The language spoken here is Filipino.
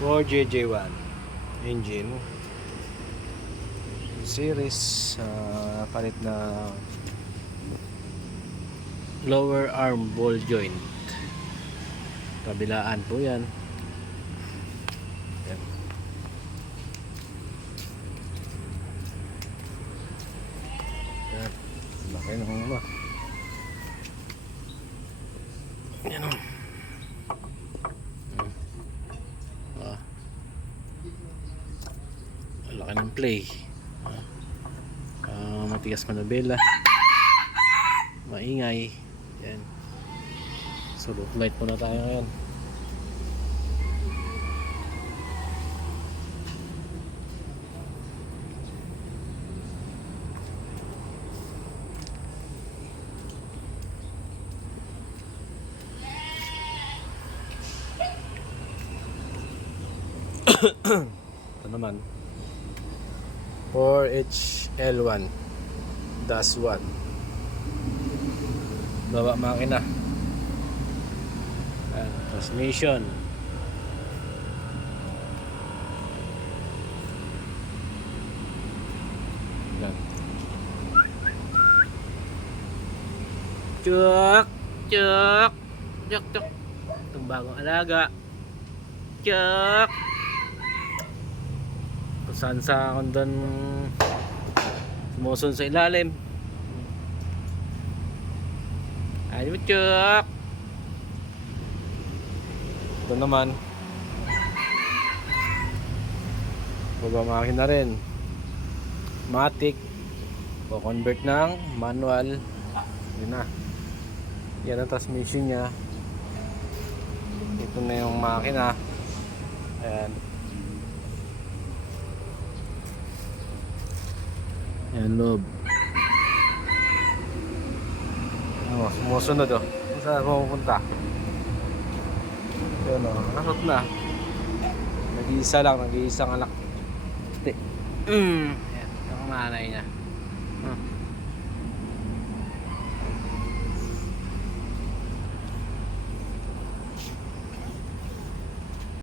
4JJ1 engine series, palit na lower arm ball joint, kabilaan po yan. Yan. Yan. Laki ng ano. Yan o. Laki ng play. Matigas manubela, maingay. Yan. So loop light muna tayo ngayon. Ito naman 4HL1 -1 baba makina. Transmission, yan. Cuk cuk cuk cuk, itong bagong alaga. Cuk, kung saan sa akong doon sumusun sa ilalim. Ayun, Cuk. Ito naman baba makina rin, matic, o convert ng manual. Yun na, yan ang transmission nya. Ito na yung makina. Ayan. Yan loob. Sumusunod o. Saan pupunta? Yun o, nasot na. Nag-iisa lang, nag-iisang anak. Ayan, ang nanay niya.